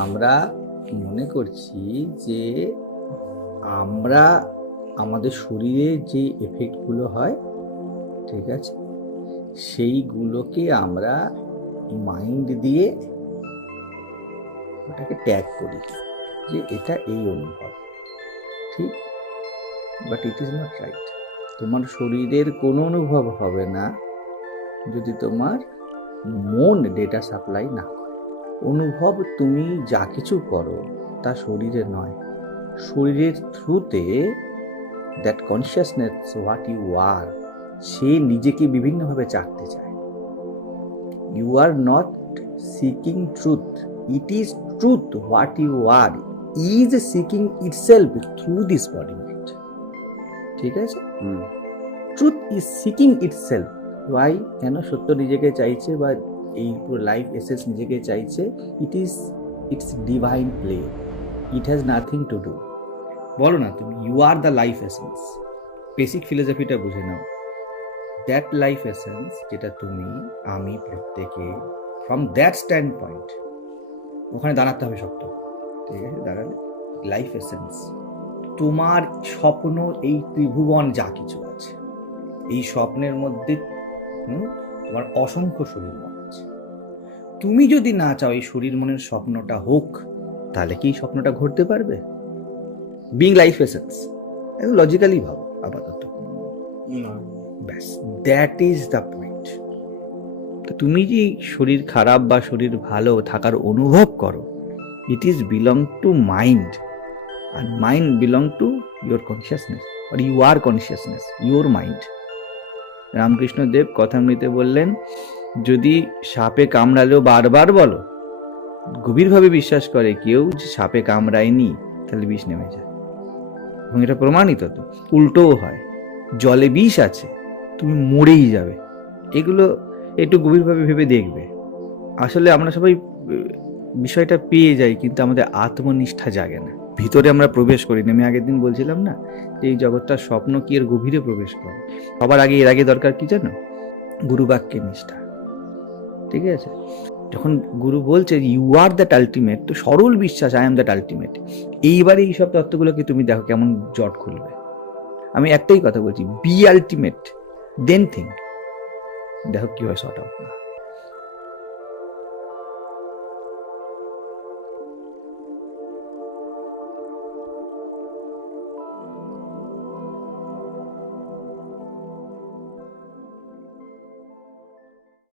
আমরা মনে করছি যে আমরা আমাদের শরীরে যে এফেক্টগুলো হয়, ঠিক আছে, সেইগুলোকে আমরা মাইন্ড দিয়ে ওটাকে ট্যাগ করি যে এটা এই অনুভব, ঠিক? But it is not right. তোমার শরীরের কোনো অনুভব হবে না যদি তোমার মন ডেটা সাপ্লাই না করে। অনুভব তুমি যা কিছু করো তা শরীরে নয়, শরীরের থ্রুতে that consciousness what you are, সে নিজেকে বিভিন্নভাবে চাটতে চায়। You are not seeking truth, it is truth what you are is seeking itself through this body mind, ঠিক আছে? Truth is seeking itself. Why? কেন সত্য নিজেকে চাইছে বা এই পুরো লাইফ এসেন্স নিজেকে চাইছে? It's divine play, it has nothing to do. বলো না তুমি you are the life essence, basic ফিলোসফিটা বুঝে নাও। দ্যাট লাইফ এসেন্স যেটা তুমি আমি প্রত্যেকে, ফ্রম দ্যাট স্ট্যান্ড পয়েন্ট ওখানে দাঁড়াতে হবে শক্ত, ঠিক আছে? দাঁড়ালে লাইফ এসেন্স, তোমার স্বপ্ন, এই ত্রিভুবন যা কিছু আছে, এই স্বপ্নের মধ্যে তোমার অসংখ্য শরীর মন আছে। তুমি যদি না চাও এই শরীর মনের স্বপ্নটা হোক, তাহলে কি স্বপ্নটা ঘটতে পারবে? বিং লাইফ এসেন্স, লজিক্যালি ভাবো আপাতত, ব্যাস, দ্যাট ইজ দ্য পয়েন্ট। তো তুমি যে শরীর খারাপ বা শরীর ভালো থাকার অনুভব করো, it is belong to mind, and mind belong to your consciousness, or you are consciousness, your mind. Ramakrishna Dev কথামৃতে বললেন, যদি সাপে কামড়ালেও বারবার বলো, গভীরভাবে বিশ্বাস করে কেউ যে সাপে কামড়ায়নি, তাহলে বিষ নেমে যায়। এবং এটা প্রমাণিত। তো উল্টোও হয়, জলে বিষ আছে, তুমি মরেই যাবে। এগুলো একটু গভীরভাবে ভেবে দেখবে। আসলে আমরা সবাই বিষয়টা পেয়ে যাই, কিন্তু আমাদের আত্মনিষ্ঠা জাগে না, ভিতরে আমরা প্রবেশ করি না। আমি আগের দিন বলছিলাম না যে এই জগৎটার স্বপ্ন কি এর গভীরে প্রবেশ করে। সবার আগে এর আগে দরকার কি জানো? গুরু বাক্যের নিষ্ঠা, ঠিক আছে? যখন গুরু বলছে ইউ আর দ্যাট আলটিমেট, তো সরল বিশ্বাস আই এম দ্যাট আলটিমেট, এইবারে এইসব তত্ত্বগুলোকে তুমি দেখো কেমন জট খুলবে। আমি একটাই কথা বলছি, বি আলটিমেট, দেন থিঙ্ক, দেখো কি হয় শর্ট আউট না।